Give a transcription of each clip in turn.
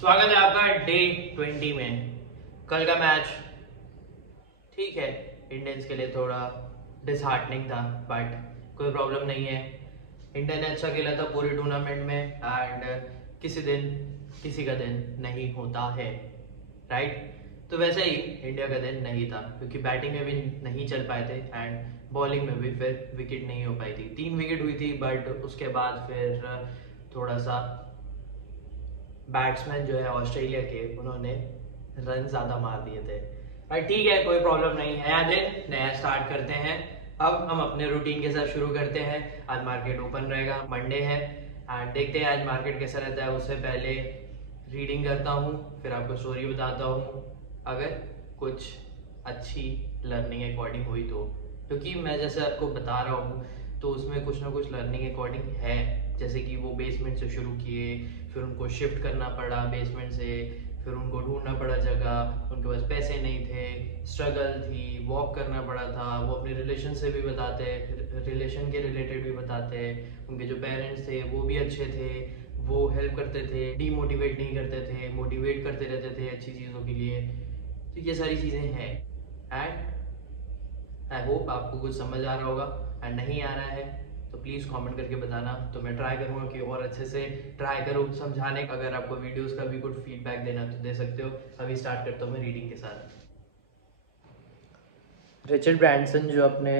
स्वागत है आपका डे 20 में। कल का मैच ठीक है, इंडियंस के लिए थोड़ा डिसहार्टनिंग था, बट कोई प्रॉब्लम नहीं है। इंडिया ने अच्छा खेला था पूरे टूर्नामेंट में एंड किसी दिन किसी का दिन नहीं होता है, राइट। तो वैसे ही इंडिया का दिन नहीं था क्योंकि बैटिंग में भी नहीं चल पाए थे एंड बॉलिंग में भी फिर विकेट नहीं हो पाई थी। 3 विकेट हुई थी बट उसके बाद फिर थोड़ा सा बैट्समैन जो है ऑस्ट्रेलिया के, उन्होंने रन ज़्यादा मार दिए थे। पर ठीक है, कोई प्रॉब्लम नहीं है। नया दिन नया स्टार्ट करते हैं। अब हम अपने रूटीन के साथ शुरू करते हैं। आज मार्केट ओपन रहेगा, मंडे है एंड देखते हैं आज मार्केट कैसा रहता है। उससे पहले रीडिंग करता हूँ, फिर आपको स्टोरी बताता हूँ अगर कुछ अच्छी लर्निंग अकॉर्डिंग हुई तो। क्योंकि मैं जैसे आपको बता रहा हूँ तो उसमें कुछ ना कुछ लर्निंग अकॉर्डिंग है। जैसे कि वो बेसमेंट से शुरू किए, फिर उनको शिफ्ट करना पड़ा बेसमेंट से, फिर उनको ढूंढना पड़ा जगह, उनके पास पैसे नहीं थे, स्ट्रगल थी, वॉक करना पड़ा था। वो अपने रिलेशन से भी बताते, रिलेशन के रिलेटेड भी बताते। उनके जो पेरेंट्स थे वो भी अच्छे थे, वो हेल्प करते थे, डीमोटिवेट नहीं करते थे, मोटिवेट करते रहते थे अच्छी चीज़ों के लिए। तो ये सारी चीज़ें हैं एंड आई होप आपको कुछ समझ आ रहा होगा एंड नहीं आ रहा है तो प्लीज़ कमेंट करके बताना, तो मैं ट्राई करूँगा कि और अच्छे से ट्राई करूँ समझाने का। अगर आपको वीडियोस का भी कुछ फीडबैक देना तो दे सकते हो। अभी स्टार्ट करता हूँ मैं रीडिंग के साथ। रिचर्ड ब्रैंसन जो अपने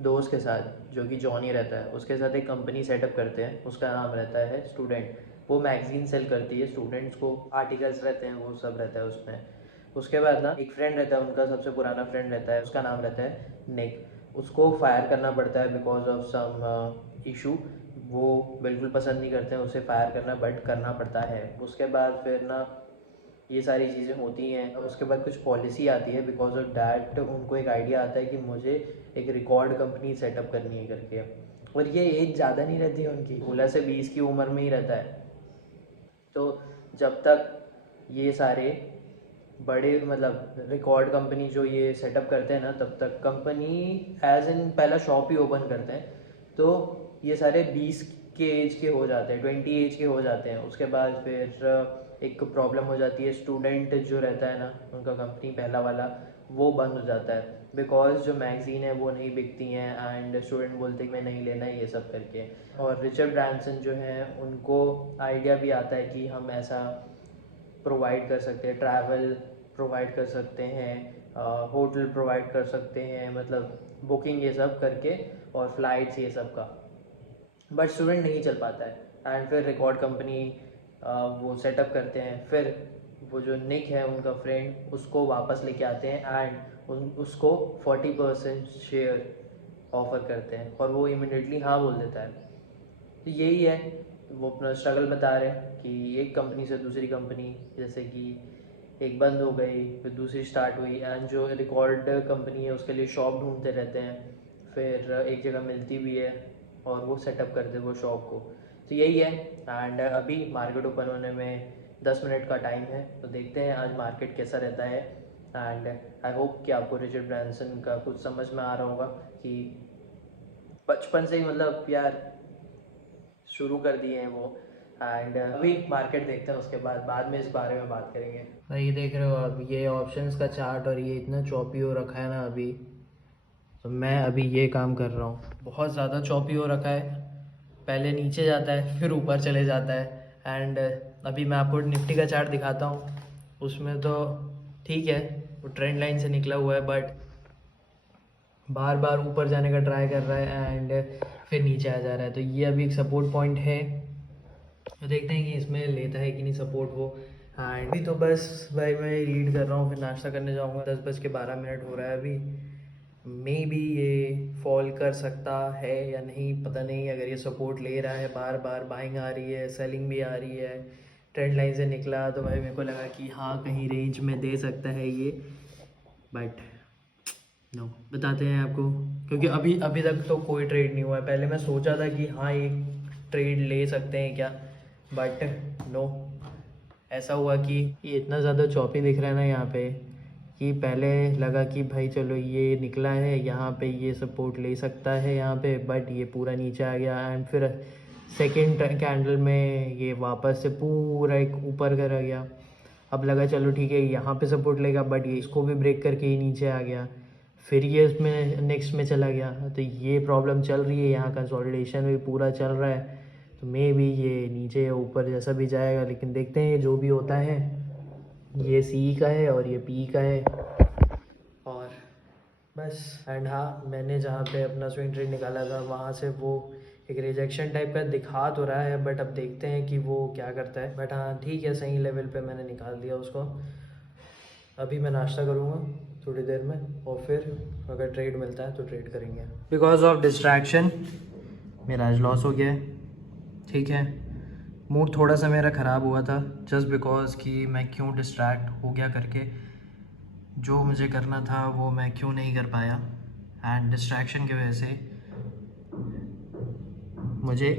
दोस्त के साथ, जो कि जॉनी रहता है, उसके साथ एक कंपनी सेटअप करते हैं। उसका नाम रहता है स्टूडेंट। वो मैगजीन सेल करती है स्टूडेंट्स को, आर्टिकल्स रहते हैं, वो सब रहता है उसमें। उसके बाद ना एक फ्रेंड रहता है उनका, सबसे पुराना फ्रेंड रहता है, उसका नाम रहता है निक। उसको फायर करना पड़ता है बिकॉज ऑफ सम इशू। वो बिल्कुल पसंद नहीं करते हैं उसे फायर करना, बट करना पड़ता है। उसके बाद फिर ना ये सारी चीज़ें होती हैं। उसके बाद कुछ पॉलिसी आती है, बिकॉज ऑफ डैट उनको एक आइडिया आता है कि मुझे एक रिकॉर्ड कंपनी सेटअप करनी है करके। और ये एज ज़्यादा नहीं रहती है उनकी, 16 से 20 की उम्र में ही रहता है। तो जब तक ये सारे बड़े मतलब रिकॉर्ड कंपनी जो ये सेटअप करते हैं ना, तब तक कंपनी एज इन पहला शॉप ही ओपन करते हैं। तो ये सारे 20 के एज के हो जाते हैं, 20 एज के हो जाते हैं। उसके बाद फिर एक प्रॉब्लम हो जाती है। स्टूडेंट जो रहता है ना, उनका कंपनी पहला वाला, वो बंद हो जाता है बिकॉज जो मैगजीन है वो नहीं बिकती हैं एंड स्टूडेंट बोलते हैं कि मैं नहीं लेना है ये सब करके। और रिचर्ड ब्रैंसन जो हैं उनको आइडिया भी आता है कि हम ऐसा प्रोवाइड कर सकते हैं, ट्रैवल प्रोवाइड कर सकते हैं, होटल प्रोवाइड कर सकते हैं, मतलब बुकिंग ये सब करके, और फ्लाइट्स ये सब का। बट स्टूडेंट नहीं चल पाता है एंड फिर रिकॉर्ड कंपनी वो सेटअप करते हैं। फिर वो जो निक है उनका फ्रेंड, उसको वापस लेके आते हैं एंड उसको 40% शेयर ऑफर करते हैं और वो इमिडिएटली हाँ बोल देता है। तो यही है, वो अपना स्ट्रगल बता रहे हैं कि एक कंपनी से दूसरी कंपनी, जैसे कि एक बंद हो गई फिर दूसरी स्टार्ट हुई एंड जो रिकॉर्ड कंपनी है उसके लिए शॉप ढूंढते रहते हैं। फिर एक जगह मिलती भी है और वो सेटअप करते हैं वो शॉप को। तो यही है एंड अभी मार्केट ओपन होने में 10 मिनट का टाइम है, तो देखते हैं आज मार्केट कैसा रहता है। एंड आई होप कि आपको रिचर्ड ब्रैंसन का कुछ समझ में आ रहा होगा कि बचपन से ही मतलब यार शुरू कर दिए हैं वो। एंड अभी मार्केट देखते हैं, उसके बाद में इस बारे में बात करेंगे। भाई ये देख रहे हो अब ये ऑप्शंस का चार्ट, और ये इतना चॉपी हो रखा है ना अभी। तो मैं अभी ये काम कर रहा हूँ, बहुत ज़्यादा चॉपी हो रखा है। पहले नीचे जाता है फिर ऊपर चले जाता है एंड अभी मैं आपको निफ्टी का चार्ट दिखाता हूँ। उसमें तो ठीक है, वो ट्रेंड लाइन से निकला हुआ है, बट बार बार ऊपर जाने का ट्राई कर रहा है एंड फिर नीचे आ जा रहा है। तो ये अभी एक सपोर्ट पॉइंट है, तो देखते हैं कि इसमें लेता है कि नहीं सपोर्ट वो। एंड अभी तो बस भाई मैं रीड कर रहा हूँ, फिर नाश्ता करने जाऊँगा। 10:12 हो रहा है अभी। मे बी ये फॉल कर सकता है या नहीं पता नहीं। अगर ये सपोर्ट ले रहा है, बार बार बाइंग आ रही है, सेलिंग भी आ रही है, ट्रेंड लाइन से निकला, तो भाई मेरे को लगा कि हाँ कहीं रेंज में दे सकता है ये। बट नो, बताते हैं आपको, क्योंकि अभी अभी तक तो कोई ट्रेड नहीं हुआ है। पहले मैं सोचा था कि हाँ एक ट्रेड ले सकते हैं क्या, बट नो। ऐसा हुआ कि ये इतना ज़्यादा चौपी दिख रहा है ना यहाँ पे, कि पहले लगा कि भाई चलो ये निकला है यहाँ पे, ये सपोर्ट ले सकता है यहाँ पे, बट ये पूरा नीचे आ गया एंड फिर सेकंड कैंडल में ये वापस से पूरा एक ऊपर करा गया। अब लगा चलो ठीक है यहाँ पे सपोर्ट लेगा, बट ये इसको भी ब्रेक करके ही नीचे आ गया। फिर ये इसमें नेक्स्ट में चला गया। तो ये प्रॉब्लम चल रही है, यहाँ कंसोलिडेशन भी पूरा चल रहा है। तो मे भी ये नीचे या ऊपर जैसा भी जाएगा, लेकिन देखते हैं जो भी होता है। ये सी का है और ये पी का है और बस। एंड हाँ, मैंने जहाँ पे अपना स्विंग ट्रेड निकाला था वहाँ से वो एक रिजेक्शन टाइप का दिखा तो रहा है, बट अब देखते हैं कि वो क्या करता है। बट हाँ ठीक है, सही लेवल पे मैंने निकाल दिया उसको। अभी मैं नाश्ता करूँगा थोड़ी देर में और फिर अगर ट्रेड मिलता है तो ट्रेड करेंगे। बिकॉज ऑफ डिस्ट्रैक्शन मेरा आज लॉस हो गया है, ठीक है। मूड थोड़ा सा मेरा ख़राब हुआ था जस्ट बिकॉज कि मैं क्यों डिस्ट्रैक्ट हो गया करके, जो मुझे करना था वो मैं क्यों नहीं कर पाया। एंड डिस्ट्रैक्शन की वजह से मुझे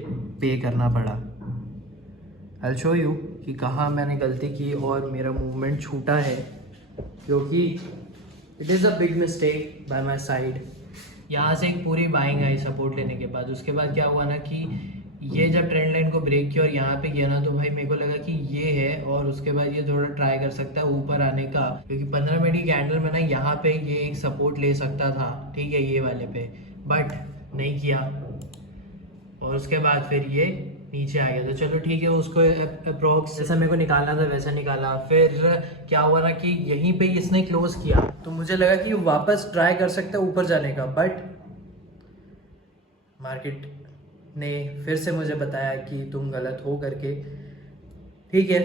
पे करना पड़ा। I'll show you कि कहाँ मैंने गलती की और मेरा मूवमेंट छूटा है, क्योंकि it is a big mistake by my side. यहाँ से एक पूरी बाइंग आई सपोर्ट लेने के बाद। उसके बाद क्या हुआ ना कि ये जब ट्रेंड लाइन को ब्रेक किया और यहाँ पे गया ना, तो भाई मेरे को लगा कि ये है और उसके बाद ये थोड़ा ट्राई कर सकता है ऊपर आने का, क्योंकि 15 मिनट की कैंडल में ना यहाँ पे ये एक सपोर्ट ले सकता था, ठीक है, ये वाले पे, बट नहीं किया। और उसके बाद फिर ये नीचे आ गया। तो चलो ठीक है, उसको अप्रोक्स जैसा मेरे को निकालना था वैसा निकाला। फिर क्या हुआ ना कि यहीं पे इसने क्लोज किया, तो मुझे लगा कि वापस ट्राई कर सकता है ऊपर जाने का, बट मार्केट ने फिर से मुझे बताया कि तुम गलत हो करके। ठीक है,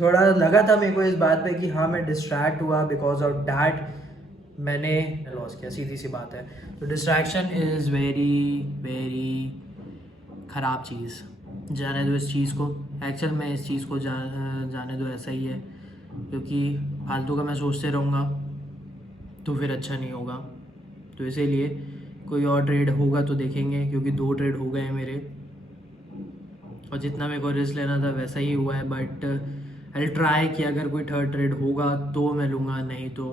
थोड़ा लगा था मेरे को इस बात पे कि हाँ मैं डिस्ट्रैक्ट हुआ, बिकॉज ऑफ डैट मैंने लॉस किया, सीधी सी बात है। तो डिस्ट्रैक्शन इज़ वेरी वेरी ख़राब चीज़। जाने दो इस चीज़ को, एक्चुअल में इस चीज़ को जाने दो, ऐसा ही है, क्योंकि फालतू का मैं सोचते रहूँगा तो फिर अच्छा नहीं होगा। तो इसीलिए कोई और ट्रेड होगा तो देखेंगे, क्योंकि 2 ट्रेड हो गए हैं मेरे और जितना मेरे को रिस्क लेना था वैसा ही हुआ है। बट आई ट्राई कि अगर कोई थर्ड ट्रेड होगा तो मैं लूँगा, नहीं तो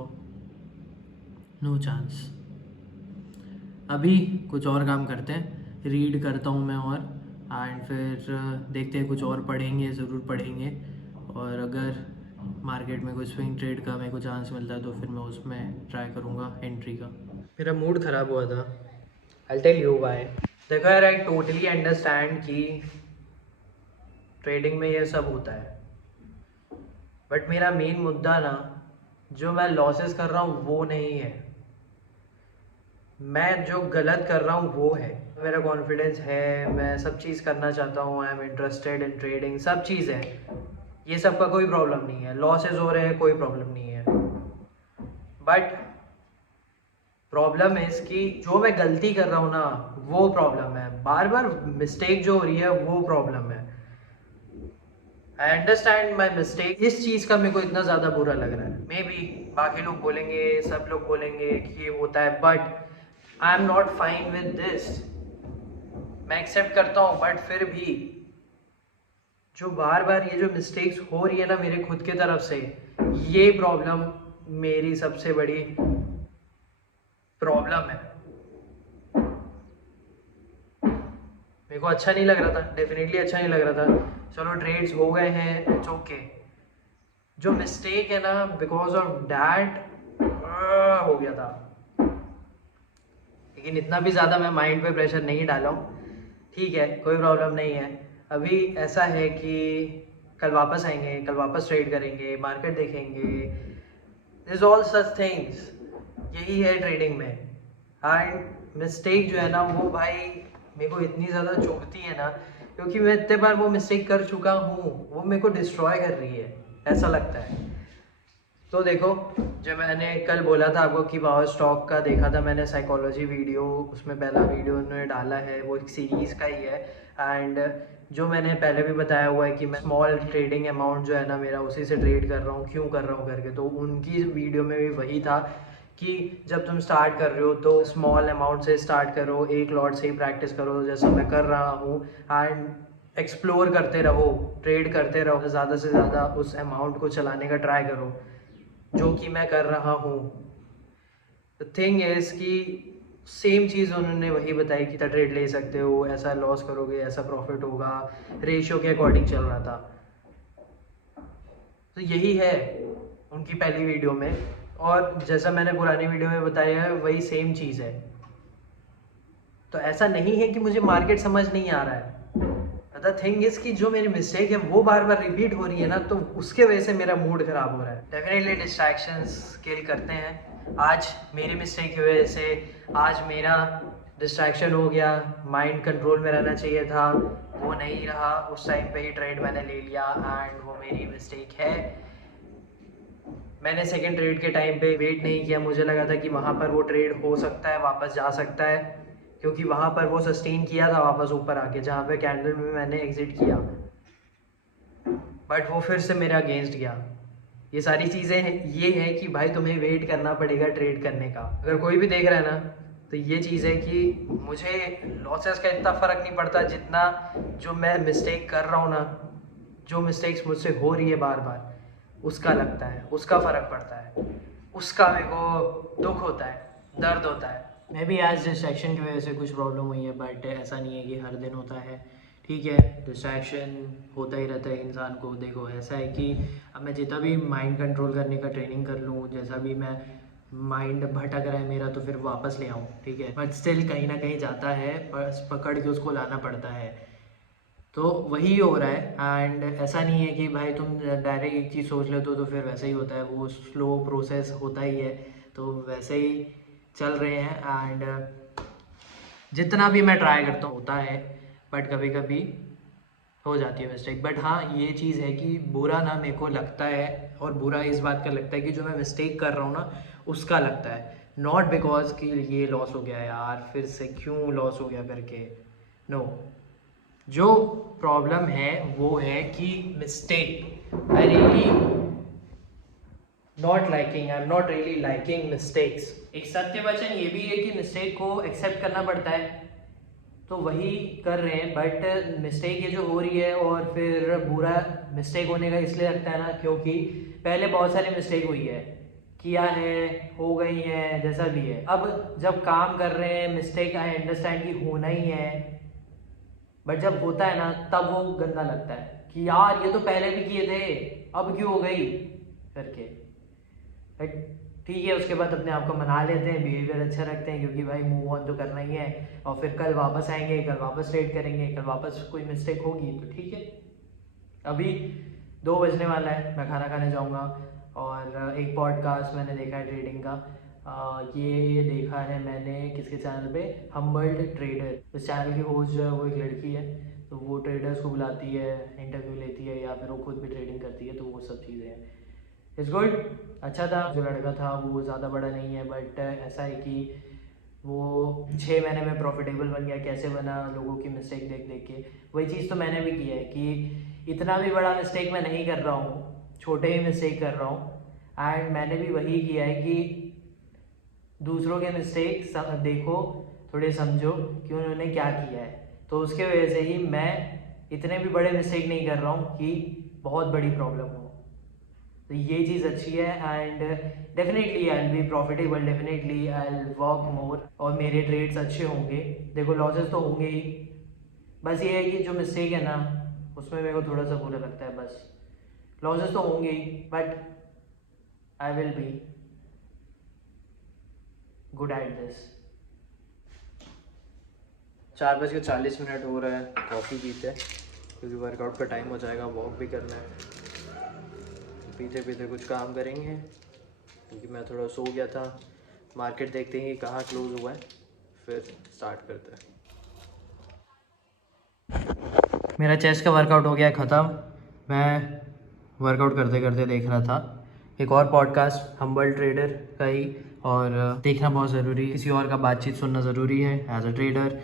नो चांस। अभी कुछ और काम करते हैं, रीड करता हूँ मैं और एंड फिर देखते हैं, कुछ और पढ़ेंगे, ज़रूर पढ़ेंगे। और अगर मार्केट में कोई स्विंग ट्रेड का मेरे को चांस मिलता है तो फिर मैं उसमें ट्राई करूँगा एंट्री का। मेरा मूड ख़राब हुआ था, आई टेल यू व्हाई। देखो यार, आई टोटली अंडरस्टैंड कि ट्रेडिंग में ये सब होता है, बट मेरा मेन मुद्दा ना, जो मैं लॉसेस कर रहा हूँ वो नहीं है, मैं जो गलत कर रहा हूँ वो है। मेरा कॉन्फिडेंस है, मैं सब चीज़ करना चाहता हूँ, I am interested in trading, सब चीज़ है, ये सब का कोई प्रॉब्लम नहीं है। लॉसेस हो रहे हैं, कोई प्रॉब्लम नहीं है, बट प्रॉब्लम है इसकी जो मैं गलती कर रहा हूँ ना, वो प्रॉब्लम है। बार बार मिस्टेक जो हो रही है वो प्रॉब्लम है। I understand my mistake. इस चीज़ का मेरे को इतना ज़्यादा बुरा लग रहा है। मे बी बाकी लोग बोलेंगे, सब लोग बोलेंगे कि ये होता है, but I am not fine with this. मैं एक्सेप्ट करता हूँ, बट फिर भी जो बार बार ये जो मिस्टेक्स हो रही है ना मेरे खुद की तरफ से, ये प्रॉब्लम मेरी सबसे बड़ी प्रॉब्लम है। मेरे को अच्छा नहीं लग रहा था, डेफिनेटली अच्छा नहीं लग रहा था। चलो ट्रेड्स हो गए हैं, इट्स ओके। जो मिस्टेक है ना, बिकॉज ऑफ डैट हो गया था, लेकिन इतना भी ज़्यादा मैं माइंड पे प्रेशर नहीं डाला हूँ, ठीक है, कोई प्रॉब्लम नहीं है। अभी ऐसा है कि कल वापस आएंगे, कल वापस ट्रेड करेंगे, मार्केट देखेंगे, दिस ऑल सच थिंग्स। यही है ट्रेडिंग में। एंड मिस्टेक जो है ना वो भाई मेरे को इतनी ज़्यादा चुभती है ना, क्योंकि मैं इतने बार वो मिस्टेक कर चुका हूँ, वो मेरे को डिस्ट्रॉय कर रही है, ऐसा लगता है। तो देखो, जो मैंने कल बोला था आपको कि पावर स्टॉक का देखा था मैंने साइकोलॉजी वीडियो, उसमें पहला वीडियो उन्होंने डाला है, वो एक सीरीज़ का ही है। एंड जो मैंने पहले भी बताया हुआ है कि मैं स्मॉल ट्रेडिंग अमाउंट जो है ना मेरा, उसी से ट्रेड कर रहा हूँ, क्यों कर रहा हूँ करके। तो उनकी वीडियो में भी वही था कि जब तुम स्टार्ट कर रहे हो तो स्मॉल अमाउंट से स्टार्ट करो, एक लॉट से ही प्रैक्टिस करो, जैसा मैं कर रहा हूँ। एंड एक्सप्लोर करते रहो, ट्रेड करते रहो, ज़्यादा से ज़्यादा उस अमाउंट को चलाने का ट्राई करो, जो कि मैं कर रहा हूँ। द थिंग इज़ कि सेम चीज़ उन्होंने वही बताई कि ट्रेड ले सकते हो, ऐसा लॉस करोगे ऐसा प्रॉफिट होगा, रेशियो के अकॉर्डिंग चल रहा था। तो यही है उनकी पहली वीडियो में, और जैसा मैंने पुरानी वीडियो में बताया है वही सेम चीज़ है। तो ऐसा नहीं है कि मुझे मार्केट समझ नहीं आ रहा है। द थिंग इज कि जो मेरी मिस्टेक है वो बार बार रिपीट हो रही है ना, तो उसके वजह से मेरा मूड खराब हो रहा है। डेफिनेटली डिस्ट्रैक्शंस किल करते हैं। आज मेरी मिस्टेक की वजह से आज मेरा डिस्ट्रैक्शन हो गया, माइंड कंट्रोल में रहना चाहिए था, वो नहीं रहा। उस टाइम पे ही ट्रेड मैंने ले लिया एंड वो मेरी मिस्टेक है। मैंने सेकेंड ट्रेड के टाइम पे वेट नहीं किया, मुझे लगा था कि वहाँ पर वो ट्रेड हो सकता है, वापस जा सकता है, क्योंकि वहाँ पर वो सस्टेन किया था वापस ऊपर आके, जहाँ पे कैंडल में मैंने एग्जिट किया, बट वो फिर से मेरे अगेंस्ट गया। ये सारी चीज़ें हैं, ये है कि भाई तुम्हें वेट करना पड़ेगा ट्रेड करने का। अगर कोई भी देख रहा है ना, तो ये चीज़ है कि मुझे लॉसेस का इतना फ़र्क नहीं पड़ता जितना जो मैं मिस्टेक कर रहा हूँ ना, जो मिस्टेक्स मुझसे हो रही है बार बार, उसका लगता है, उसका फ़र्क पड़ता है, उसका मेरे को दुख होता है, दर्द होता है। मैं भी आज डिस्ट्रैक्शन की वजह से कुछ प्रॉब्लम हुई है, बट ऐसा नहीं है कि हर दिन होता है, ठीक है। डिस्ट्रैक्शन होता ही रहता है इंसान को। देखो ऐसा है कि अब मैं जितना भी माइंड कंट्रोल करने का ट्रेनिंग कर लूँ, जैसा भी मैं माइंड भटक रहा है मेरा, तो फिर वापस ले आऊँ, ठीक है, बट स्टिल कहीं ना कहीं जाता है, बस पकड़ के उसको लाना पड़ता है। तो वही हो रहा है। एंड ऐसा नहीं है कि भाई तुम डायरेक्ट एक चीज़ सोच लेते हो तो फिर वैसे ही होता है, वो स्लो प्रोसेस होता ही है। तो वैसे ही चल रहे हैं एंड जितना भी मैं ट्राई करता हूँ होता है, बट कभी कभी हो जाती है मिस्टेक। बट हाँ, ये चीज़ है कि बुरा ना मेरे को लगता है, और बुरा इस बात का लगता है कि जो मैं मिस्टेक कर रहा हूँ ना उसका लगता है, नॉट बिकॉज कि ये लॉस हो गया यार फिर से क्यों लॉस हो गया करके। नो, जो प्रॉब्लम है वो है कि mistake, I really I am not really liking mistakes. एक सत्य वचन ये भी है कि मिस्टेक को एक्सेप्ट करना पड़ता है, तो वही कर रहे हैं। बट मिस्टेक ये जो हो रही है, और फिर बुरा मिस्टेक होने का इसलिए लगता है ना क्योंकि पहले बहुत सारी मिस्टेक हुई है, किया है, हो गई है, जैसा भी है। अब जब काम कर रहे हैं मिस्टेक आई अंडरस्टैंड कि होना ही है, बट जब होता है ना तब वो गंदा लगता है कि यार ये तो पहले भी किए थे, अब क्यों हो गई करके। बट ठीक है, उसके बाद अपने आप को मना लेते हैं, बिहेवियर अच्छा रखते हैं, क्योंकि भाई मूव ऑन तो करना ही है, और फिर कल वापस आएंगे, कल वापस ट्रेड करेंगे, कल वापस कोई मिस्टेक होगी तो ठीक है। अभी 2 बजने वाला है, मैं खाना खाने जाऊंगा, और एक पॉडकास्ट मैंने देखा है ट्रेडिंग का। ये देखा है मैंने किसके चैनल पे, हम्बल्ड ट्रेडर। उस चैनल की होस्ट जो है वो एक लड़की है, तो वो ट्रेडर्स को बुलाती है, इंटरव्यू लेती है, या फिर वो खुद भी ट्रेडिंग करती है, तो वो सब चीज़ें हैं। इट्स गुड, अच्छा था। जो लड़का था वो ज़्यादा बड़ा नहीं है, बट ऐसा है कि वो 6 महीने में प्रॉफिटेबल बन गया। कैसे बना? लोगों की मिस्टेक देख देख के। वही चीज़ तो मैंने भी किया है कि इतना भी बड़ा मिस्टेक मैं नहीं कर रहा हूँ, छोटे ही मिस्टेक कर रहा हूँ। एंड मैंने भी वही किया है कि दूसरों के मिस्टेक देखो, थोड़े समझो कि उन्होंने क्या किया है, तो उसके वजह से ही मैं इतने भी बड़े मिस्टेक नहीं कर रहा हूँ कि बहुत बड़ी प्रॉब्लम हो। तो ये चीज़ अच्छी है, and definitely I will be profitable, definitely I will work more, और मेरे ट्रेड्स अच्छे होंगे। देखो लॉसेस तो होंगे ही, बस ये है कि जो मिस्टेक है ना उसमें मेरे को थोड़ा सा बुरा लगता है। बस लॉसेस तो होंगे ही, but I will be good at this. 4:40 हो रहा है, कॉफ़ी पीते हैं क्योंकि वर्कआउट का टाइम हो जाएगा, वॉक भी करना है। पीते पीते कुछ काम करेंगे, क्योंकि मैं थोड़ा सो गया था। मार्केट देखते हैं कि कहाँ क्लोज हुआ है, फिर स्टार्ट करते हैं। मेरा चेस्ट का वर्कआउट हो गया ख़त्म। मैं वर्कआउट करते करते देख रहा था एक और पॉडकास्ट, हम्बल ट्रेडर का ही, और देखना बहुत ज़रूरी है। किसी और का बातचीत सुनना ज़रूरी है एज अ ट्रेडर,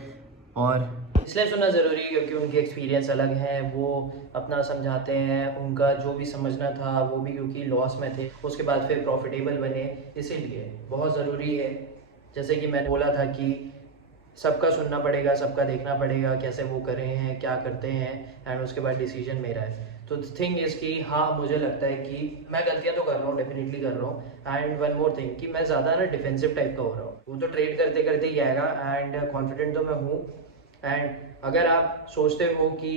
और इसलिए सुनना ज़रूरी है क्योंकि उनके एक्सपीरियंस अलग हैं, वो अपना समझाते हैं, उनका जो भी समझना था वो भी, क्योंकि लॉस में थे उसके बाद फिर प्रॉफिटेबल बने, इसीलिए बहुत ज़रूरी है। जैसे कि मैंने बोला था कि सबका सुनना पड़ेगा, सबका देखना पड़ेगा, कैसे वो कर रहे हैं, क्या करते हैं, एंड उसके बाद डिसीजन मेरा है। तो थिंग इज़ कि हाँ मुझे लगता है कि मैं गलतियाँ तो कर रहा हूँ, डेफिनेटली कर रहा हूँ। एंड वन मोर थिंग कि मैं ज़्यादा ना डिफेंसिव टाइप का हो रहा हूँ। वो तो ट्रेड करते करते ही आएगा एंड कॉन्फिडेंट तो मैं हूँ। एंड अगर आप सोचते हो कि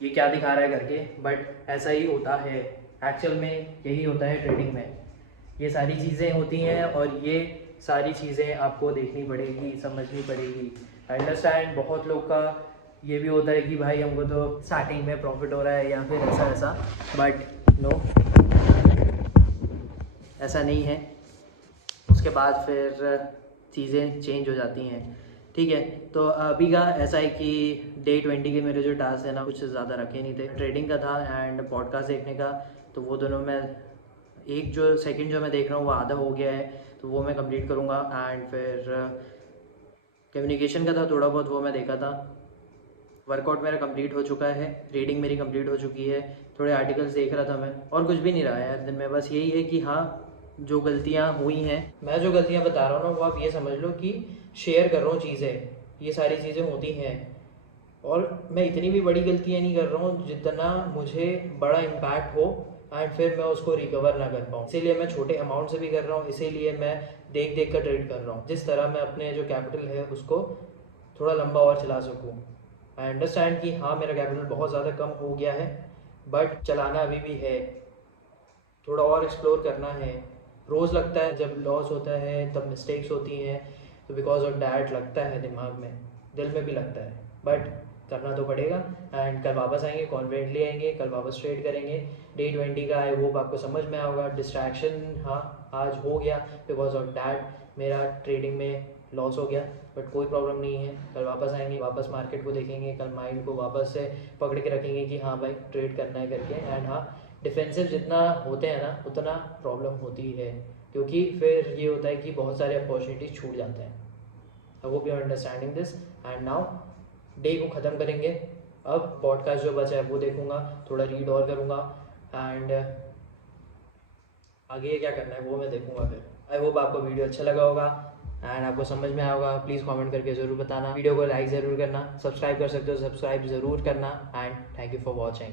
ये क्या दिखा रहा है करके, बट ऐसा ही होता है, एक्चुअल में यही होता है ट्रेडिंग में। ये सारी चीज़ें होती हैं और ये सारी चीज़ें आपको देखनी पड़ेगी, समझनी पड़ेगी। अंडरस्टैंड बहुत लोग का ये भी होता है कि भाई हमको तो स्टार्टिंग में प्रॉफिट हो रहा है या फिर ऐसा ऐसा, बट नो, ऐसा नहीं है। उसके बाद फिर चीज़ें चेंज हो जाती हैं। ठीक है, तो अभी का ऐसा है कि डे 20 के मेरे जो टास्क है ना कुछ ज़्यादा रखे नहीं थे, ट्रेडिंग का था एंड पॉडकास्ट देखने का। तो वो दोनों में एक जो सेकंड जो मैं देख रहा हूँ वो आधा हो गया है, तो वो मैं कंप्लीट करूँगा। एंड फिर कम्युनिकेशन का था थोड़ा बहुत, वो मैं देखा था। वर्कआउट मेरा कंप्लीट हो चुका है, रीडिंग मेरी कंप्लीट हो चुकी है, थोड़े आर्टिकल्स देख रहा था मैं, और कुछ भी नहीं रहा है दिन में। बस यही है कि हाँ जो गलतियाँ हुई हैं, मैं जो गलतियाँ बता रहा हूँ ना वो आप ये समझ लो कि शेयर कर रहा हूँ चीज़ें, ये सारी चीज़ें होती हैं। और मैं इतनी भी बड़ी गलतियाँ नहीं कर रहा हूँ जितना मुझे बड़ा इम्पैक्ट हो एंड फिर मैं उसको रिकवर ना कर पाऊँ। इसीलिए मैं छोटे अमाउंट से भी कर रहा हूँ, इसीलिए मैं देख देख कर ट्रेड कर रहा हूँ, जिस तरह मैं अपने जो कैपिटल है उसको थोड़ा लंबा और चला सकूँ। आई अंडरस्टैंड कि हाँ मेरा कैपिटल बहुत ज़्यादा कम हो गया है, बट चलाना अभी भी है, थोड़ा और एक्सप्लोर करना है। रोज़ लगता है, जब लॉस होता है तब मिस्टेक्स होती हैं, तो बिकॉज ऑफ डैट लगता है दिमाग में, दिल में भी लगता है, बट करना तो पड़ेगा। एंड कल वापस आएंगे, कॉन्फिडेंटली आएंगे, कल वापस ट्रेड करेंगे। डे 20 का आई होप आपको समझ में आएगा। डिस्ट्रैक्शन हाँ आज हो गया, बिकॉज ऑफ डैट मेरा ट्रेडिंग में लॉस हो गया, बट कोई प्रॉब्लम नहीं है। कल वापस आएंगे, वापस मार्केट को देखेंगे, कल माइंड को वापस से पकड़ के रखेंगे कि हाँ भाई ट्रेड करना है करके। एंड हाँ डिफेंसिव जितना होते हैं ना उतना प्रॉब्लम होती है, क्योंकि फिर ये होता है कि बहुत सारे अपॉर्चुनिटीज छूट जाते हैं। I hope you are understanding this. And now day को ख़त्म करेंगे, अब पॉडकास्ट जो बचा है वो देखूंगा, थोड़ा रीड और करूँगा एंड आगे क्या करना है वो मैं देखूंगा फिर। आई होप आपको वीडियो अच्छा लगा होगा एंड आपको समझ में आया होगा। प्लीज़ कमेंट करके ज़रूर बताना, वीडियो को लाइक ज़रूर करना, सब्सक्राइब कर सकते हो सब्सक्राइब ज़रूर करना। And thank you for watching.